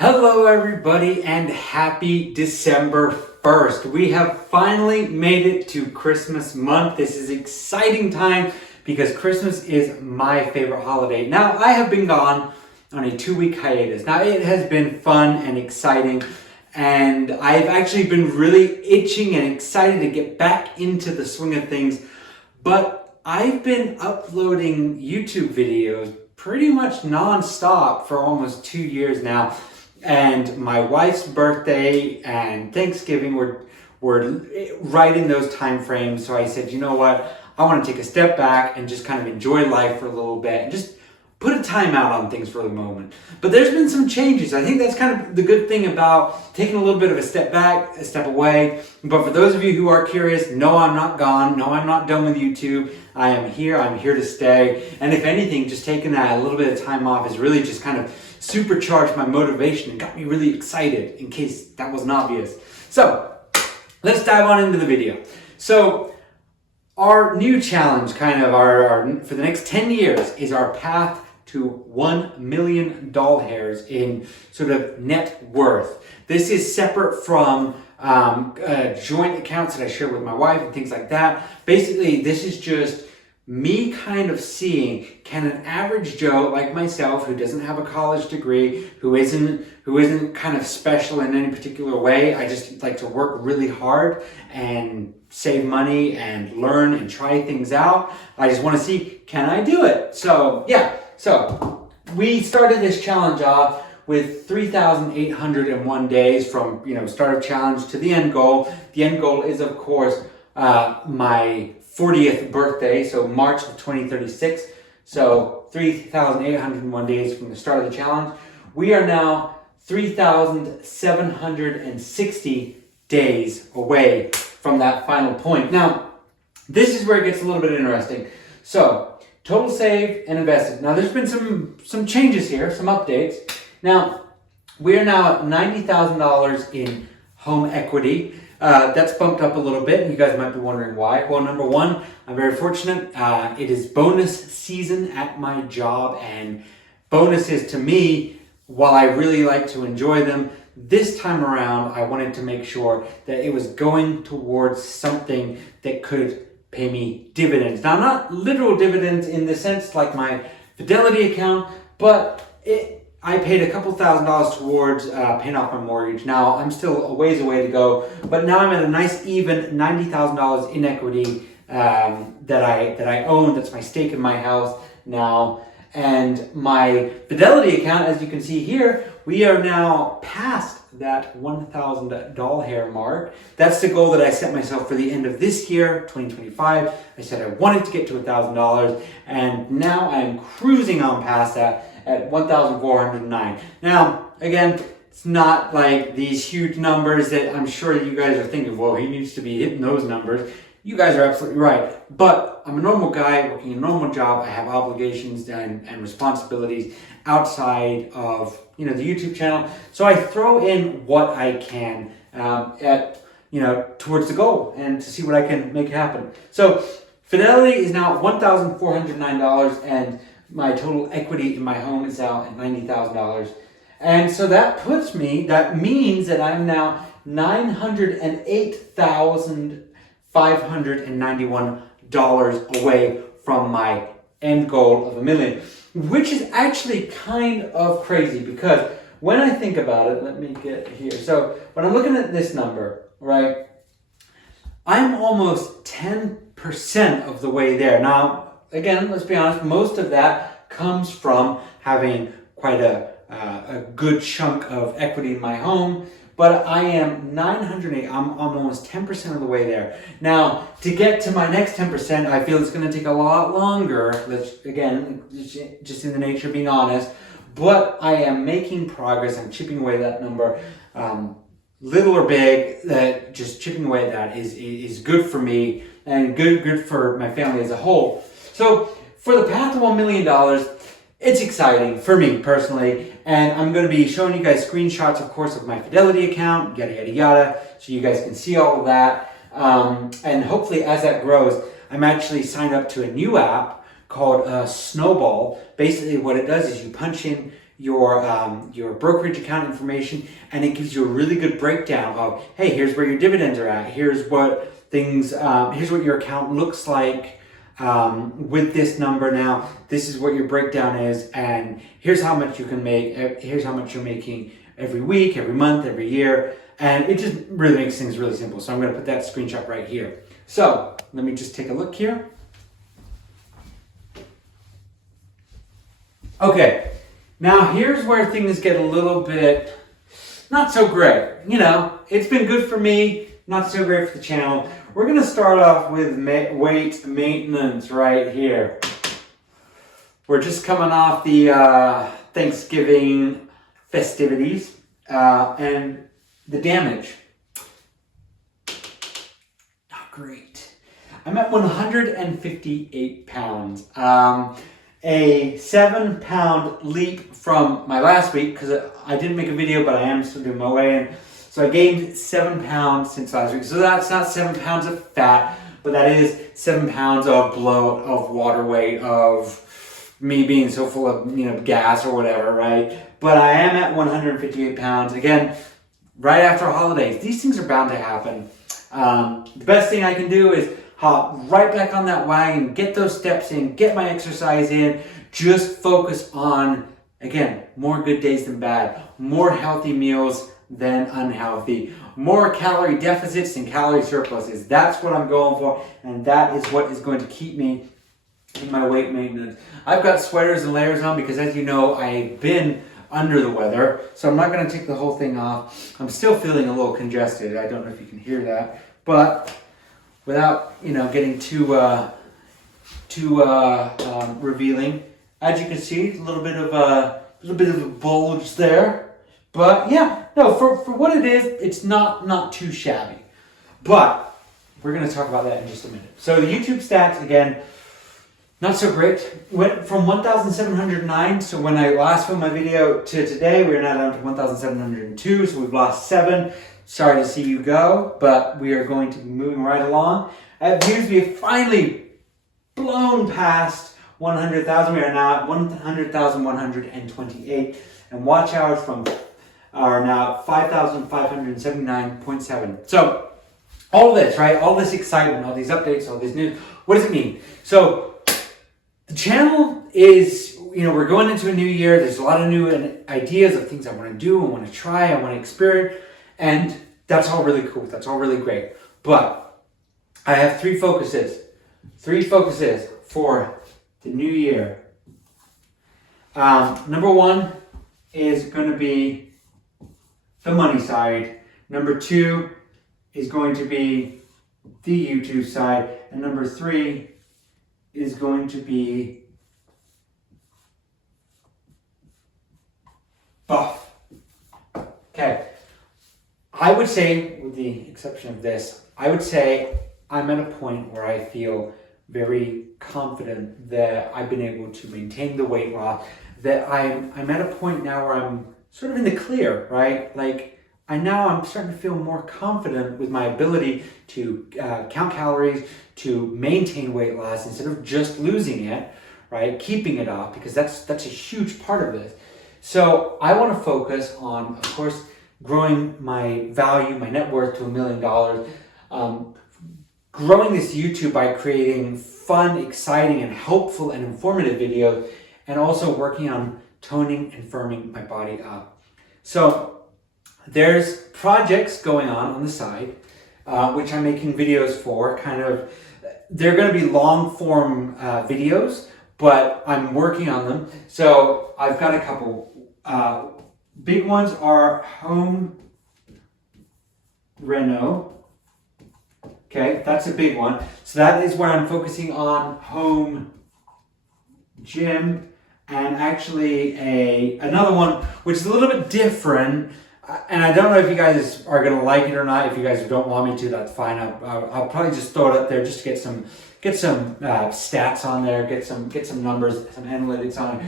Hello everybody and happy December 1st. We have finally made it to Christmas month. This is an exciting time because Christmas is my favorite holiday. Now, I have been gone on a 2-week hiatus. Now, it has been fun and exciting, and I've actually been really itching and excited to get back into the swing of things. But I've been uploading YouTube videos pretty much non-stop for almost 2 years now. And my wife's birthday and Thanksgiving were right in those time frames. So I said, you know what? I want to take a step back and just kind of enjoy life for a little bit and just put a time out on things for the moment. But there's been some changes. I think that's kind of the good thing about taking a little bit of a step back, a step away. But for those of you who are curious, no, I'm not gone. No, I'm not done with YouTube. I am here. I'm here to stay. And if anything, just taking that a little bit of time off has really just kind of supercharged my motivation and got me really excited, in case that wasn't obvious. So let's dive on into the video. So our new challenge, kind of our for the next 10 years, is our path to 1 million doll hairs in sort of net worth. This is separate from joint accounts that I share with my wife and things like that. Basically, this is just me kind of seeing, can an average Joe like myself, who doesn't have a college degree, who isn't kind of special in any particular way, I just like to work really hard and save money and learn and try things out. I just want to see, can I do it? So yeah, so we started this challenge off with 3,801 days from start of challenge to the end goal. The end goal is, of course, my 40th birthday, so March of 2036. So 3,801 days from the start of the challenge. We are now 3,760 days away from that final point. Now, this is where it gets a little bit interesting. So, total saved and invested. Now, there's been some changes here, some updates. Now, we are now at $90,000 in home equity. That's bumped up a little bit. You guys might be wondering why. Well, number one, I'm very fortunate. It is bonus season at my job, and bonuses to me, while I really like to enjoy them, this time around, I wanted to make sure that it was going towards something that could pay me dividends. Now, not literal dividends in the sense like my Fidelity account, but I paid a couple $1,000s towards paying off my mortgage. Now, I'm still a ways away to go, but now I'm at a nice even $90,000 in equity that I own. That's my stake in my house now. And my Fidelity account, as you can see here, we are now past that 1,000 doll hair mark. That's the goal that I set myself for the end of this year, 2025. I said I wanted to get to $1,000, and now I'm cruising on past that at 1,409. Now, again, it's not like these huge numbers that I'm sure you guys are thinking, well, he needs to be hitting those numbers. You guys are absolutely right. But I'm a normal guy working a normal job. I have obligations and responsibilities outside of the YouTube channel. So I throw in what I can towards the goal and to see what I can make happen. So Fidelity is now $1,409, and my total equity in my home is now at $90,000. And so that means that I'm now $908,591 away from my end goal of $1 million, which is actually kind of crazy because when I think about it, let me get here. So when I'm looking at this number, right, I'm almost 10% of the way there. Now, again, let's be honest, most of that comes from having quite a good chunk of equity in my home, but I am I'm almost 10% of the way there. Now, to get to my next 10%, I feel it's going to take a lot longer. Again, just in the nature of being honest, but I am making progress. I'm chipping away that number. Little or big, just chipping away at that is good for me and good for my family as a whole. So for the path to $1 million, it's exciting for me personally, and I'm going to be showing you guys screenshots, of course, of my Fidelity account, yada, yada, yada, so you guys can see all of that. And hopefully as that grows, I'm actually signed up to a new app called Snowball. Basically what it does is you punch in your brokerage account information, and it gives you a really good breakdown of, hey, here's where your dividends are at. Here's what here's what your account looks like with this number now. This is what your breakdown is, and here's how much you can make. Here's how much you're making every week, every month, every year, and it just really makes things really simple. So I'm going to put that screenshot right here. So let me just take a look here. Okay, now here's where things get a little bit not so great. You know, it's been good for me, not so great for the channel. We're going to start off with weight maintenance right here. We're just coming off the Thanksgiving festivities and the damage. Not great. I'm at 158 pounds. A 7-pound leap from my last week, because I didn't make a video, but I am still doing my weigh-in. So I gained 7 pounds since last week. So that's not 7 pounds of fat, but that is 7 pounds of bloat, of water weight, of me being so full of, you know, gas or whatever, right? But I am at 158 pounds. Again, right after holidays. These things are bound to happen. The best thing I can do is hop right back on that wagon, get those steps in, get my exercise in, just focus on, again, more good days than bad, more healthy meals than unhealthy, more calorie deficits than calorie surpluses. That's what I'm going for, and that is what is going to keep me in my weight maintenance. I've got sweaters and layers on because, as you know, I've been under the weather, so I'm not going to take the whole thing off. I'm still feeling a little congested. I don't know if you can hear that, but without, you know, getting too revealing, as you can see, a little bit of a bulge there. But yeah, no, for what it is, it's not too shabby. But we're going to talk about that in just a minute. So the YouTube stats, again, not so great. Went from 1,709, so when I last filmed my video, to today, we're now down to 1,702, so we've lost 7. Sorry to see you go, but we are going to be moving right along. It appears to be finally blown past 100,000. We are now at 100,128, and watch hours are now 5,579.7. So all this, right? All this excitement, all these updates, all this news. What does it mean? So the channel is, you know, we're going into a new year. There's a lot of new ideas of things I want to do, I want to try, I want to experience. And that's all really cool. That's all really great. But I have 3 focuses. 3 focuses for the new year. Number 1 is going to be the money side. Number 2 is going to be the YouTube side. And number 3 is going to be buff. Okay. I would say, with the exception of this, I would say I'm at a point where I feel very confident that I've been able to maintain the weight loss, that I'm at a point now where I'm sort of in the clear, right? Like, I'm starting to feel more confident with my ability to count calories, to maintain weight loss instead of just losing it, right? Keeping it off, because that's a huge part of this. So I want to focus on, of course, growing my value, my net worth to $1 million, growing this YouTube by creating fun, exciting, and helpful and informative videos, and also working on toning and firming my body up. So there's projects going on the side, which I'm making videos for. They're going to be long form videos, but I'm working on them. So I've got a couple. Big ones are home reno. Okay, that's a big one. So that is where I'm focusing on home gym, and actually another one which is a little bit different. And I don't know if you guys are gonna like it or not. If you guys don't want me to, that's fine. I'll probably just throw it up there just to get some stats on there, get some numbers, some analytics on it.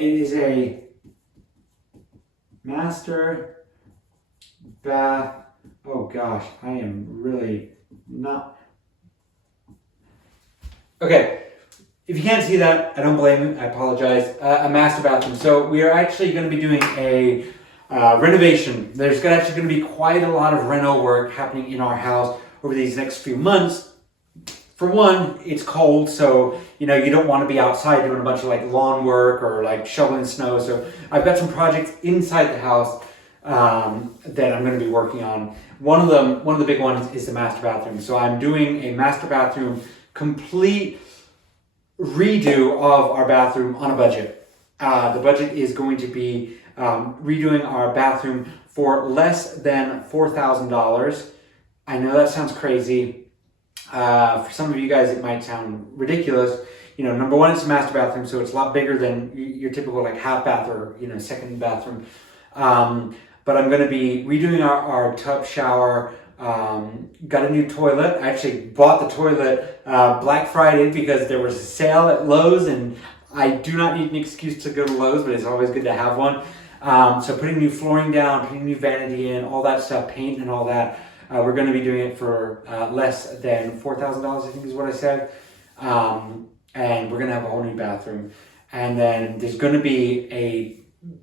It is a master bath. Oh gosh, I am really not. Okay, if you can't see that, I don't blame you. I apologize. A master bathroom. So we are actually going to be doing a renovation. There's actually going to be quite a lot of reno work happening in our house over these next few months. For one, it's cold, so you don't want to be outside doing a bunch of like lawn work or like shoveling snow. So I've got some projects inside the house that I'm going to be working on. One of the big ones is the master bathroom. So I'm doing a master bathroom complete redo of our bathroom on a budget. The budget is going to be redoing our bathroom for less than $4,000. I know that sounds crazy. For some of you guys, it might sound ridiculous. Number one, it's a master bathroom, so it's a lot bigger than your typical like half bath or second bathroom. But I'm going to be redoing our tub shower. Got a new toilet. I actually bought the toilet Black Friday because there was a sale at Lowe's, and I do not need an excuse to go to Lowe's, but it's always good to have one. So putting new flooring down, putting new vanity in, all that stuff, paint and all that. We're going to be doing it for less than $4,000, I think is what I said. And we're going to have a whole new bathroom. And then there's going to be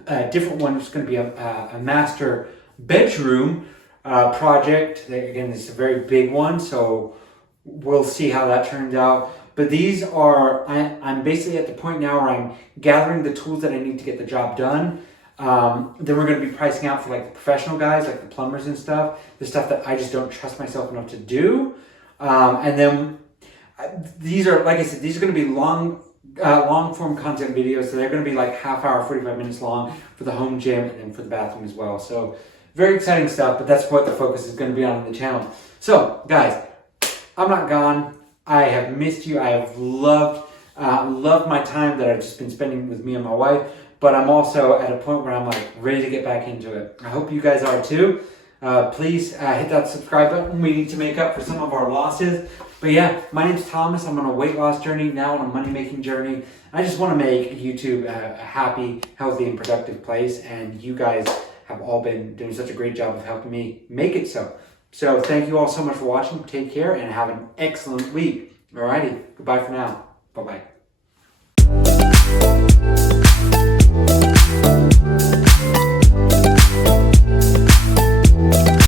a different one. It's going to be a master bedroom project. Again, it's a very big one, so we'll see how that turns out. But these are, I'm basically at the point now where I'm gathering the tools that I need to get the job done. Then we're going to be pricing out for like the professional guys, like the plumbers and stuff, the stuff that I just don't trust myself enough to do. And then these are, like I said, these are going to be long form content videos. So they're going to be like half hour, 45 minutes long for the home gym and then for the bathroom as well. So very exciting stuff, but that's what the focus is going to be on the channel. So guys, I'm not gone. I have missed you. I have loved my time that I've just been spending with me and my wife. But I'm also at a point where I'm like ready to get back into it. I hope you guys are too. Please hit that subscribe button. We need to make up for some of our losses. But yeah, my name's Thomas. I'm on a weight loss journey, now on a money making journey. I just want to make YouTube a happy, healthy, and productive place. And you guys have all been doing such a great job of helping me make it so. So thank you all so much for watching. Take care and have an excellent week. Alrighty, goodbye for now. Bye-bye.